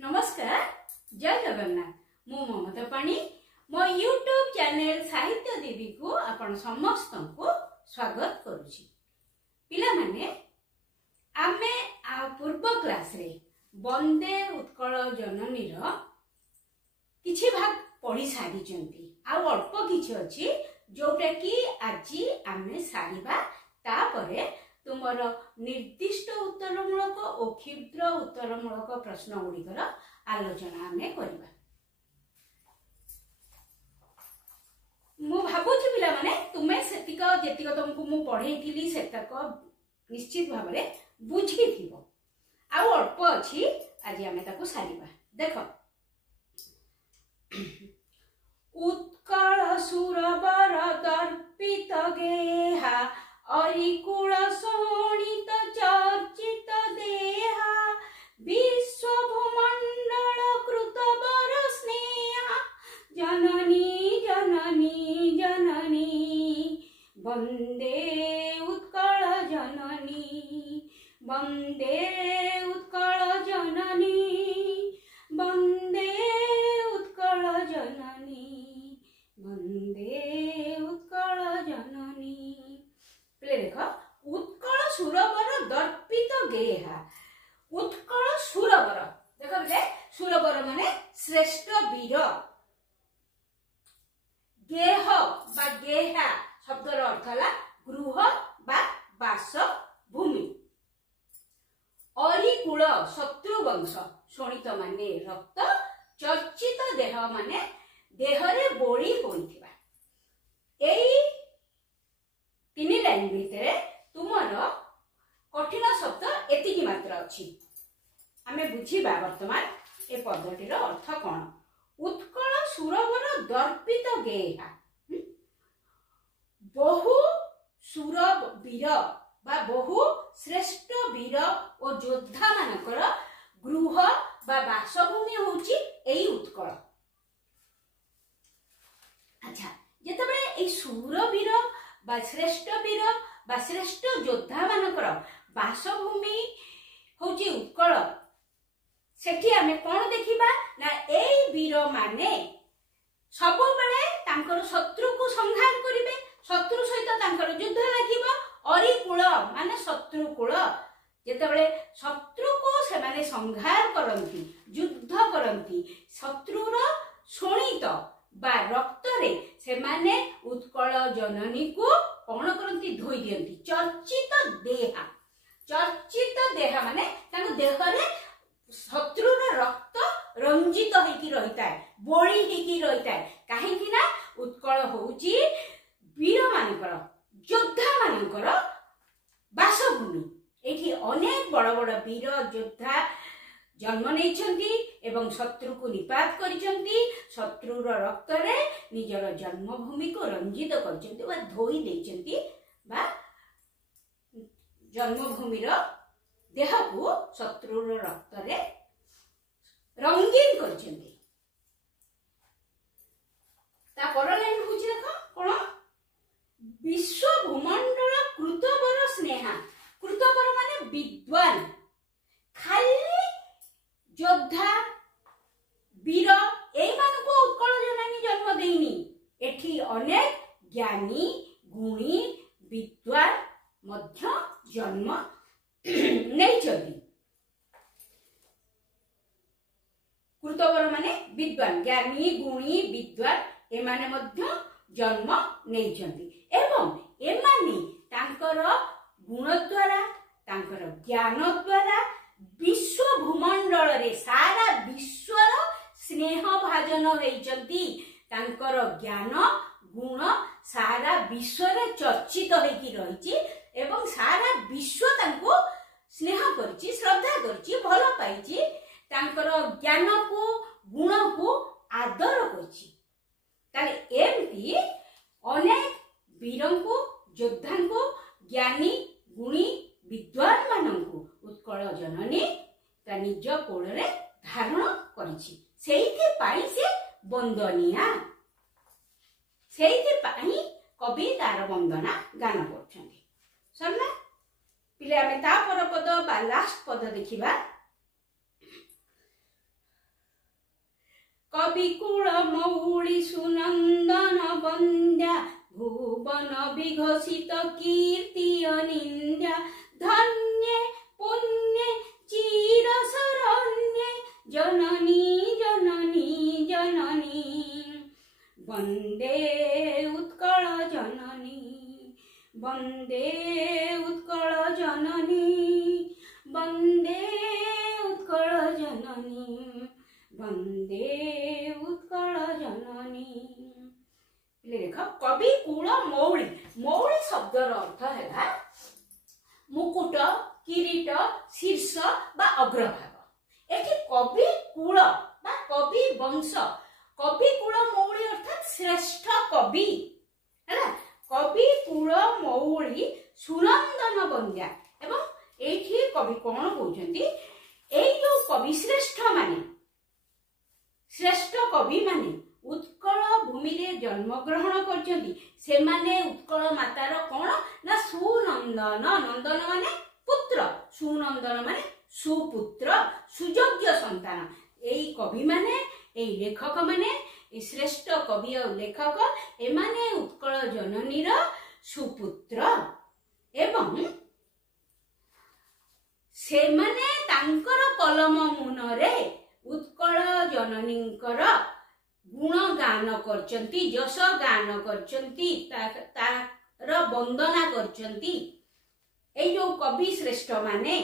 नमस्कार, जय जगन्नाथ। मु ममता पाणी मो यूट्यूब चैनल साहित्य दीदी को आपण समस्त को स्वागत करुछि। पिला माने आमे आ पूर्व क्लास रे वंदे उत्कल जननी रो किछि भाग पढ़ी सारी चंती आ अल्प किछि अछि जोटा कि आजी आमे सारीबा तापरे तुमर निर्दिष्ट उत्तरमूलक और क्षुद्र उत्तरमूलक प्रश्न गुड़िकर आलोचना आमे करिबा। मु भाबुछि पिला माने तुमे सेतिक जेतिक तुमको मु पढेइथिली सेतक निश्चित भाव में बुझी थिबो आ अल्प अछि आज आमे ताको सारीबा। देखो उत्कल सुरवर दर्पित गेहा अरिकुल शोणित चर्चित देहा विश्व भूमंडल कृतवर स्नेहा जननी जननी जननी वंदे उत्कल जननी वंदे उत्कल जननी वंदे उत्कल जननी वंदे उत्कल जननी। देख उत्कल सुरवर दर्पित गेहा उत्कल सुरवर देख बे सुरवर माने श्रेष्ठ वीर गेह बा गेहा शब्दर अर्थ है गृह बा बास भूमि अरिकुल शत्रु वंश शोणित माने रक्त चर्चित देह माने देहरे बोली होइथिबा। एई तीन लाइन भितर तुमर कठिन शब्द एतिकी मात्र अछि। आमे बुझिबा वर्तमान ए पद्धतिर अर्थ कोन। उत्कल सुरवर दर्पित गेहा बहु सुर वीर बा बहु श्रेष्ठ वीर और योद्धा मानकर गृह बा बासभूमि होची एई उत्कल। अच्छा जेतबे एई सुर वीर बा श्रेष्ठ वीर बा श्रेष्ठ योद्धा मानकर बासभूमि होची उत्कल सेठी आमे कोन देखिबा ना एई वीर माने सब बेले तांकर शत्रु को संहार करिवे शत्रु सहित तांकर युद्ध लागिबो। अरिकुल माने शत्रु कुल जेतेबेले शत्रु को से माने संहार करंती युद्ध करंती शत्रुर शोणित बा रक्त रे से माने उत्कल जननी को कौन करंती धोई दियंती। चर्चित देह माने तांको देह रे शत्रुर रक्त रंजित होइकी रहिता है बोली होइकी रहिता है काहे कि ना उत्कल होउची वीर मानकर योद्धा मानकर बासभूमि। एठी अनेक बड़ बड़ वीर योद्धा जन्म नहीं एवं शत्रु को निपात करिसंती शत्रुर रक्त रे निजर जन्मभूमि को रंजित करिसंती बा धोई देइसंती बा जन्मभूमिर देह को शत्रुर रक्त रे रंगीन करिसंती। ता पर लाइन होची देखो कोन विश्व भूमंडल कृतवर स्नेहा कृतवर माने विद्वान खाली योद्धा वीर एई मानको उत्कल जननी जन्म देइनी एठी अनेक ज्ञानी गुणी विद्वान मध्य जन्म नैचंती। कृतवर माने विद्वान ज्ञानी गुणी विद्वान ए माने मध्य जन्म नैचंती एवं एमानी तांकर गुण द्वारा तांकर ज्ञान द्वारा विश्व भूमंडल रे सारा विश्वर स्नेह भाजन होइचंती तांकर ज्ञान गुण सारा विश्व रे चर्चित होइकी रहिची एवं सारा विश्व तांको स्नेह करची श्रद्धा करची भल पाइची तांकर ज्ञान को गुण को आदर करची। ताले एमती अनेक वीरं को योद्धा को ज्ञानी गुणी विद्वान मानंकु उत्कल जननी ता निज कोल रे धारण करिछि सेइथि पाई से वंदनिया सेइथि पाई कवि तार वंदना गान करछन्ति। सरना पिले आमे ता पर पद बा लास्ट पद देखिबा कविकुल मौली सुनंदन बंद्या भुवन विघोषित कीर्ति अनिंद्या धन्ये पुण्ये चिर शरण्ये जननी जननी जननी वंदे उत्कल जननी वंदे उत्कल जननी वंदे उत्कल जननी वंदे उत्कल जननी। लेख कविकुल मौली मौली शब्दर अर्थ है मुकुट किरीट शीर्ष बा अग्रभाग। एठी कविकुल बा कवि वंश कविकुल मौली अर्थात श्रेष्ठ कवि है कविकुल मौली सुनंदन बंद्या एवं एठी कवि कौन कहते जो कवि श्रेष्ठ माने श्रेष्ठ कवि माने उत्कल भूमि रे जन्म ग्रहण करछंती से माने उत्कल मातार कौन ना सुनंदन नंदन माने पुत्र सुनंदन माने सुपुत्र सुयोग्य संतान एई कवि माने एई लेखक माने श्रेष्ठ कवि और लेखक एमाने उत्कल जननी रा सुपुत्र एवं से माने तांकर कलम मुनरे उत्कल जननींकर गुण गान करचंती यश गान करचंती तार वंदना करचंती ए जो कवि श्रेष्ठ माने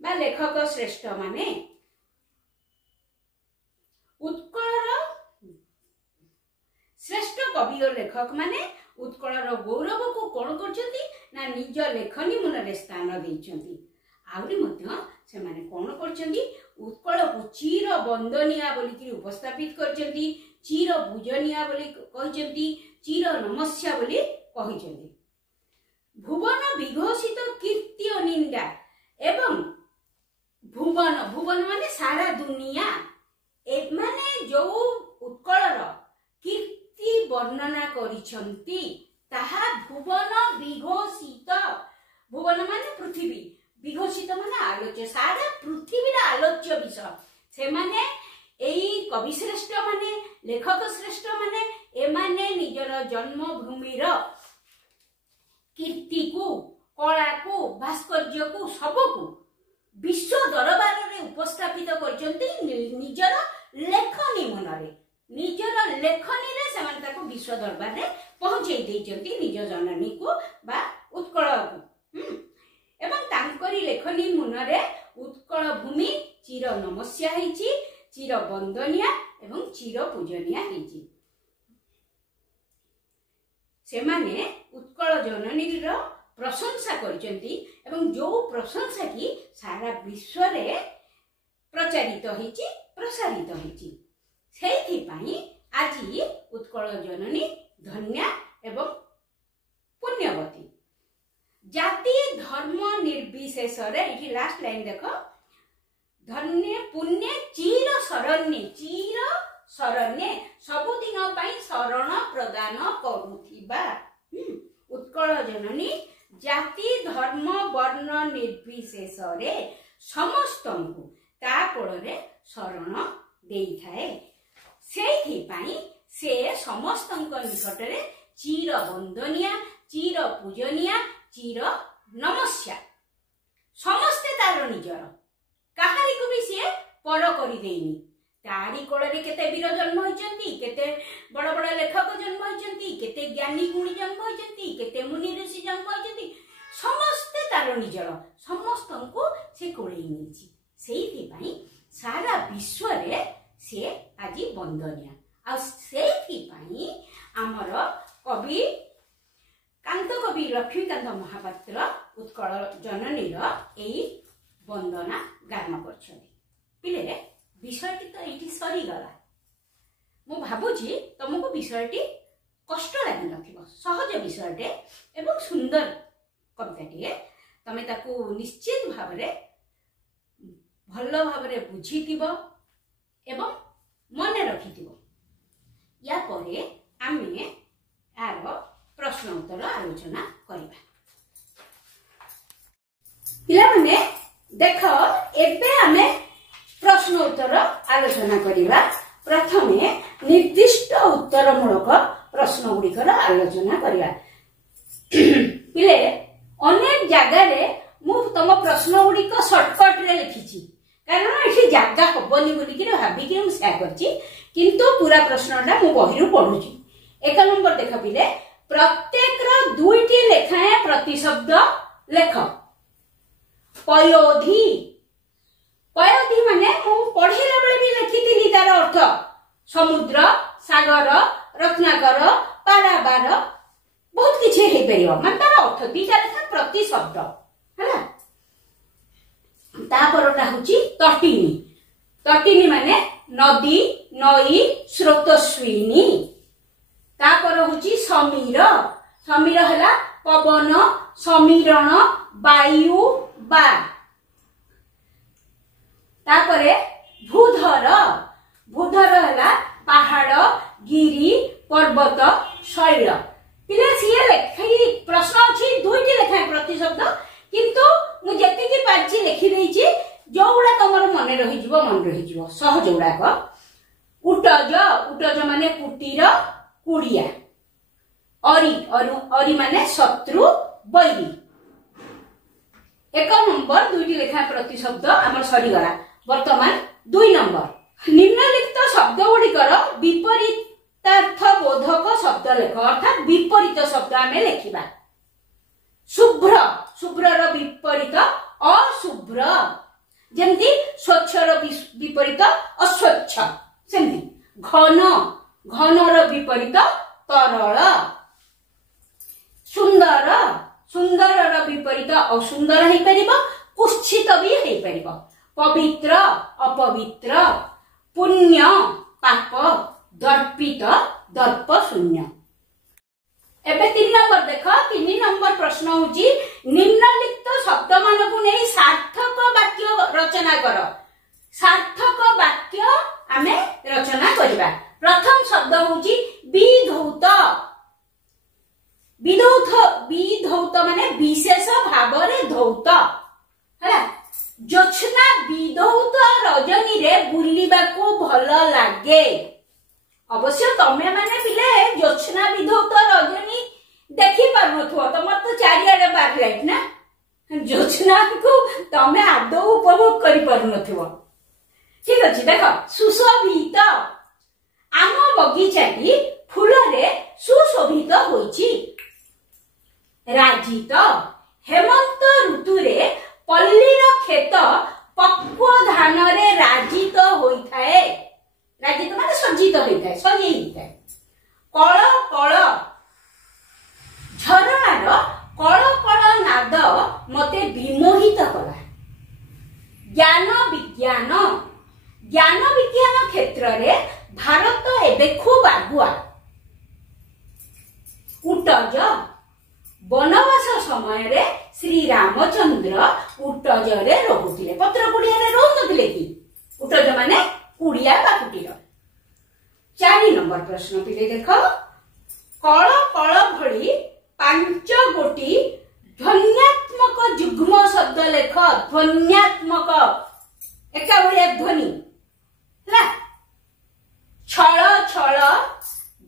बा लेखक श्रेष्ठ माने उत्कल श्रेष्ठ कवि और लेखक माने उत्कल गौरव को कौन करचंती ना निज लेखनी मुनरे स्थान देइचंती आउरी मध्य से माने कौन करचंती उत्कल को चिर वंदनिया बोली कि उपस्थापित करचंती चिर पूजनिया बोली कहचंती चिर नमस्या बोली कहचंती भुवन विघोषित कीर्ति अनिंदा एवं भुवन भुवन माने सारा दुनिया ए माने जो उत्कलर कीर्ति वर्णना करिसंती ताहा भुवन विघोषित भुवन माने पृथ्वी विघोषित माने आलोच्य सारा पृथ्वी आलोच्य विषय से माने एई कवि श्रेष्ठ माने लेखक श्रेष्ठ माने एमाने निजर जन्मभूमि कीर्ति को कला को भास्कर्य को सबको विश्व दरबार रे उपस्थापित करचंती निजर लेखनी मनरे निजर लेखनी रे से माने ताको विश्व दरबार रे पहुंचै देइचंती निज जननी को बा उत्कल को एवं तांकरी लेखनी मुनरे उत्कल भूमि चिर नमस्या हेची चिर वंदनिया एवं चिर पूजनिया हेची से माने उत्कल जननी रो प्रशंसा करचंती एवं जो प्रशंसा की सारा विश्व रे प्रचारित हेची प्रसारित हेची सेथि पई आजि उत्कल जननी धन्या एवं पुण्यवती जाति धर्म निर्विशेष रे ये लास्ट लाइन देखो धन्य पुण्य चिर शरण्य सबुदिन पई शरण प्रदान करुथिबा उत्कल जननी जाति धर्म वर्ण निर्विशेष रे समस्तंकु ता कोଳରେ शरण देई थाए सेथि पई से समस्तंक निकटरे चिर वंदनिया चिर पूजनिया चिर नमस्या समस्ते तार निजर काहारी को भी सी पर करी देनी तारी कोଳରେ केते वीर जन्म होइचंती केते बड़ बड़ लेखक जन्म होइचंती केते ज्ञानी गुणी जन्म होइचंती केते मुनि ऋषि जन्म होइचंती समस्ते तार निजर समस्तंको से कोळेई नेछि सेइथि पई सारा विश्व रे से आजि वंदनिया आ सेइथि पई हमर कवि कांत कवि लक्ष्मीकांत महापात्र उत्कल जननी एई वंदना गान करछथि पिले विषयटी तो ये सरी गला मु भाबुची तुमको विषयटी कष्ट लगी नथिबो सहज विषयटे एवं सुंदर कविताटे तमे ताकू निश्चित भाव रे भल भाव रे बुझीतिबो एवं मन रखितिबो या परे आमे यार प्रश्न उत्तर आलोचना करिबा पिला माने देखो एबे आमे प्रश्न उत्तर आलोचना करिबा प्रथमे निर्दिष्ट उत्तरमूलक प्रश्न गुड़िकर आलोचना करिया। पिले अनेक जगह मु तुम प्रश्न गुड़िक सर्टकट रे लिखिछि कारण एठी जागा हबनी बोली कि भाबी कि हम सेया करछि किंतु पूरा प्रश्नटा मु बहिरु पढुछि। एक नंबर देख पिले प्रत्येक रो दुईटी लेखाए प्रतिशब्द लेख। पयोधी पयोधी माने मु पढिला बेले भी लिखिथिली तार अर्थ समुद्र सागर रत्नाकर पाराबार बहुत किछि हे परियो माने तार अर्थ दीटा लेखा प्रतिशब्द हैला। तापरटा होची तटिनी। तटिनी माने नदी नई स्रोतस्विनी। तापर होची समीर। समीर हला पवन समीरण वायु बा। तापरे भूधर। भूधर हला पहाड़ गिरी पर्वत शैल। पिले सिए लेखि प्रश्न अछि दुईटी लेखा प्रतिशब्द किंतु मु जेतिकी पाछि लिखि देइछि जोउडा तमर मने रहि जिवो मन रहि जिवो सहज उडाक। उटज उटज माने कुटीर कुड़िया। अरी अरी माने शत्रु बैरी। एक नंबर दुईटी लेखा प्रतिशब्द आमर सरी गला। वर्तमान 2 नंबर निम्नलिखित शब्द गुड़िकर विपरीतार्थ बोधक शब्द लेख अर्थात विपरीत शब्द आमे लेखिबा। शुभ्र शुभ्रर विपरीत अशुभ्र जेमती स्वच्छर विपरीत अस्वच्छ सेमती। घन घनर विपरीत तरल। सुंदर सुंदरर विपरीत असुंदर हेई परिबो कुत्सित भी हेई परिबो। पवित्र अपवित्र पुण्य पाप दर्पित दर्प शून्य। एबे 3 नंबर देख 3 नंबर प्रश्न होची निम्नलिखित शब्द मानकु नै सार्थक वाक्य रचना कर। सार्थक वाक्य आमे रचना करिबा। प्रथम शब्द होची विधौत। विधौत विधौत माने विशेष भाबरे धौत हैला। जोत्स्ना विधौत रजनी रे बुलिबा को भल लागे। अवश्य तमे माने पिले जोत्स्ना विधौत रजनी देखि पारनथुव तमर तो चारियाडे बार लाइट ना जोत्स्ना को तमे आदौ उपभोग करि पारनथुव। ठीक अछि देख सुशोभित आम बगीचाटी फूल रे सुशोभित होइछि। राजित हेमंत ऋतु रे पल्लीर खेत पक्व धान रे राजित होइथाए। राजित माने सज्जित होइथाए सजै होइथाए। कळ कळ झरणार कळ कळ नाद मते विमोहित कला। ज्ञान विज्ञान ज्ञान विज्ञान क्षेत्र रे भारत एबे खूब आगुआ। उटज वनवास समय रे श्री रामचंद्र उटज रे रहुथिले पत्र कुड़िया रे रहउनथिले कि उटज माने कुड़िया बा कुटीर। 4 नंबर प्रश्न पिले देख कळ कळ भଳି 5 गोटी ध्वन्यात्मक जुग्म शब्द लेख। ध्वन्यात्मक एका भलिया ध्वनि हैला। छळ छळ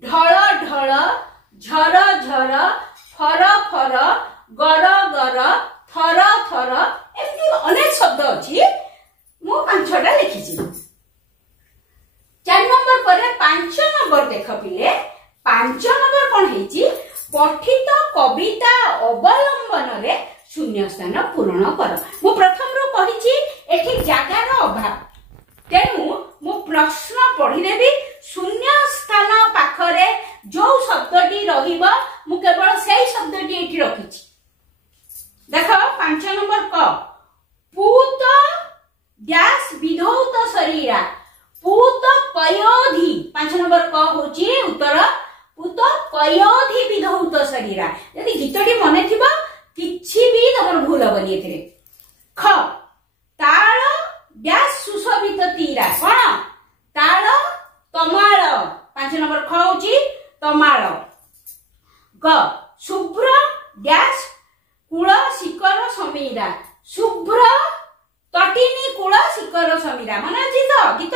ढळ ढळ झर झर फर फर गर गर थर थर एमती अनेक शब्द अछि मु 5टा लिखिछि। 4 नंबर पर 5 नंबर देख पिले 5 नंबर कोन हेछि पठित कविता अवलंबन रे शून्य स्थान पूर्ण कर। मु प्रथम रो कहिछि एठी जागार अभाव तेनु मु प्रश्न पढिले भी शून्य स्थान पाखरे जो शब्दटी रहिबा मु केवल सेही शब्दटी एठी रखिछि। देख 5 नंबर क पूत डैश विधौत शरीरा पूत पयोधी। 5 नंबर क होची उत्तर पूत पयोधी विधौत शरीरा। यदि गीतटी मने थिबा किछि भी तमर भूल हबनी एथिरे। ख ताल डैश सुशोभित तीरा कोन ताल तमाळ। 5 नंबर ख होची तमाळ। ग शुभ्र डैश कूल शिखर समीरा शुभ्र तटिनी कूल शिखर समीरा मन अछि तो गीत।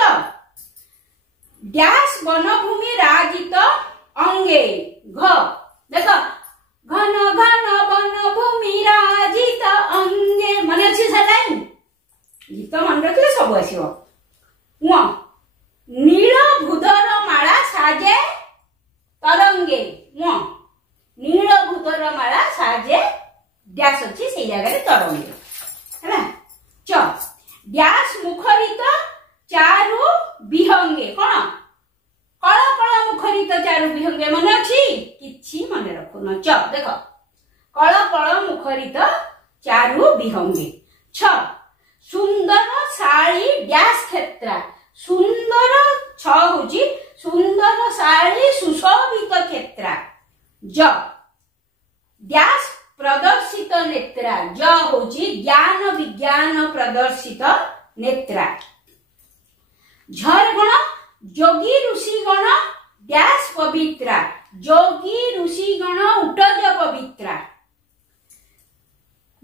डैश वनभूमि राजित अंगे घ देख घन घन वनभूमि राजित अंगे मन अच्छी से लाइन गीत मन रखिले सब आसीबो उ नील भूधर माला साजे तरंगे उ नील भूधर माला साजे डैश अच्छी से जगह रे तरंगे हैला च डैश मुखरित चारु विहंगे कोन कळ कळ मुखरित चारु विहंगे मन अछि किछि मन रखुन च देख कळ कळ मुखरित चारु विहंगे छ सुंदर साड़ी डैश क्षेत्र सुंदर छ होची सुंदर साड़ी सुशोभित क्षेत्र ज डैश प्रदर्शित नेत्रा ज होची ज्ञान विज्ञान प्रदर्शित नेत्रा झर गण जोगी ऋषि गण डैश पवित्रा जोगी ऋषि गण उटज पवित्रा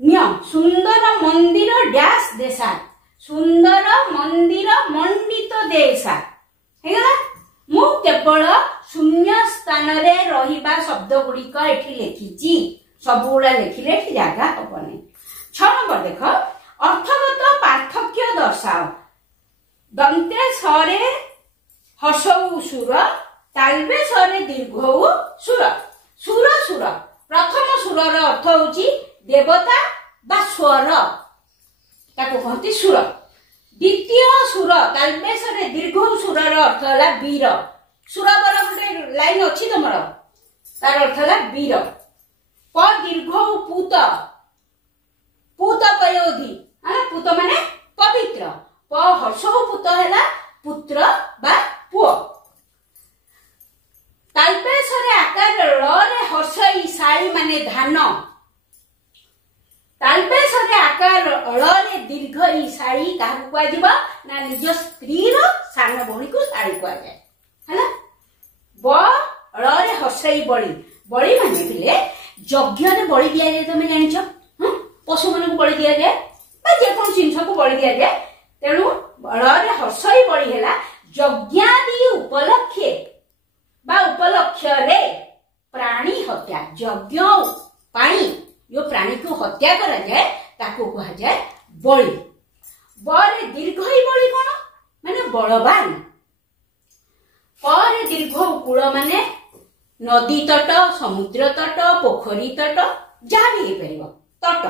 न्य सुंदर मंदिर डैश देशा सुंदर मंदिर मंडित देशा हेगला मु केवल शून्य स्थान रे रहिबा शब्द गुड़िक एठी लिखिची सब गुड़ा लिखिले एठी जागा हबनी 6 नंबर देख अर्थगत पार्थक्य दर्शाओ दंते सरे हसौ सुर तालबे सरे दीर्घौ सुर सुर सुर प्रथम सुरर अर्थ होची देवता बा स्वर ताको कहती सुर द्वितीय सुर तालबेसरे दीर्घ सुरर अर्थ होला वीर सुर बर गोटे लाइन अछि तमरो तार अर्थ होला वीर प दीर्घ पूत पूत पयोधि पूत माने पवित्र प हर्षौ पूत होला पुत्र बा पुओ तालबेसरे आकार र रे हर्षई साई माने धान तालबेसरे आकार अଳରେ दीर्घ ई साड़ी काहू कुआ जिबा ना निज स्त्री रो सान भौणी को साड़ी कुआ जाय हला ब अଳରେ हसई बळी बळी माने बिले यज्ञ रे बळी दिया जाय तमे जानिछ पशु मन को बळी दिया जाय बा जे कोन जिंस को बळी दिया जाय तेनु अଳରେ हसई बळी हैला यज्ञादि उपलक्ष्य बा उपलक्ष्य रे प्राणी हत्या यज्ञ पाणी यो प्राणी को हत्या करा जाए ताको कहा जाए बळी बरे दीर्घई बळी कोन माने बलवान परे दीर्घ कूल माने नदी तट समुद्र तट पोखरी तट जहाँ भी हे परिबो तट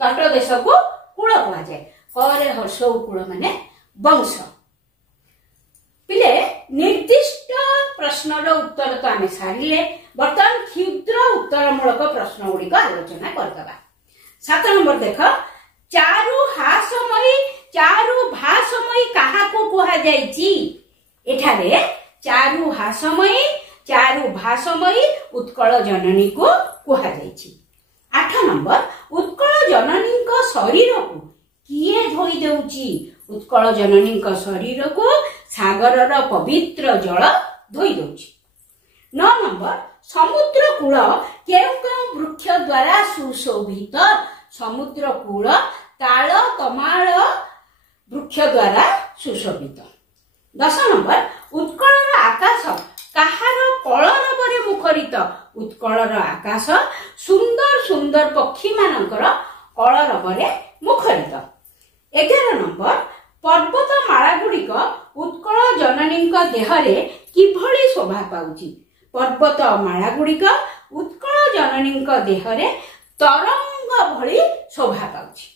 तट देश को कूल कहा जाए परे हर्षौ कूल माने वंश पिले निर्दिष्ट प्रश्नर उत्तर तो आमे सारिले बर्तमान क्षुद्र उत्तरमूलक प्रश्न गुड़िक आलोचना करदबा 7 नंबर देख चारु हासमयी चारु भासमयी काहाको कुहा जायछि एठारे चारु हासमयी चारु भासमयी उत्कल जननी को कुहा जायछि 8 नंबर उत्कल जननी को शरीर को किए धोई देउछि उत्कल जननी को शरीर को सागरर पवित्र जल धोई देउछि 9 नंबर समुद्र कूल केउ केउ वृक्ष द्वारा सुशोभित समुद्र कूल ताल तमाल वृक्ष द्वारा सुशोभित 10 नंबर उत्कलर आकाश काहार कलरवरे मुखरित उत्कलर आकाश सुंदर सुंदर पक्षी मानकर कलरवरे मुखरित 11 नंबर पर्वत माला गुड़िक उत्कल जननी देहरे किभली शोभा पाउछि पर्वत माला गुड़िक उत्कल जननी देहरे तरंग भली शोभा पाउछि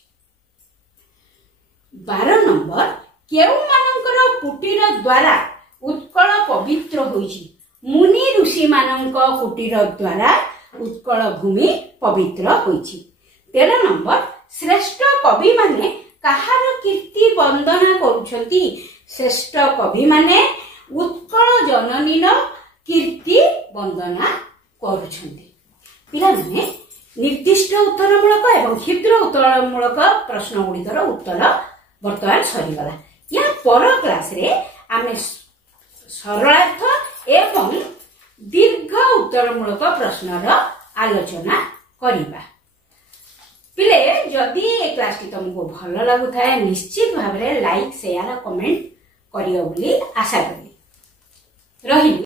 12 नंबर केउ मानकर कुटीर द्वारा उत्कल पवित्र होइछि मुनि ऋषि मानक कुटीर द्वारा उत्कल भूमि पवित्र होइछि 13 नंबर श्रेष्ठ कवि माने काहार कीर्ति वंदना करुछंती श्रेष्ठ कवि माने उत्कल जननीर कीर्ति वंदना करुछंती पिला माने निर्दिष्ट उत्तरमूलक एवं क्षुद्र उत्तरमूलक प्रश्न गुड़िकर उत्तर वर्तमान सरीगला या पर क्लास रे आमे सरलार्थ एवं दीर्घ उत्तरमूलक प्रश्नर आलोचना करिबा पिले जदि ए क्लास टी तुमको भल लगुथाए निश्चित भाव रे लाइक शेयर कमेंट करियो बोली आशा करी। ରହିଲି।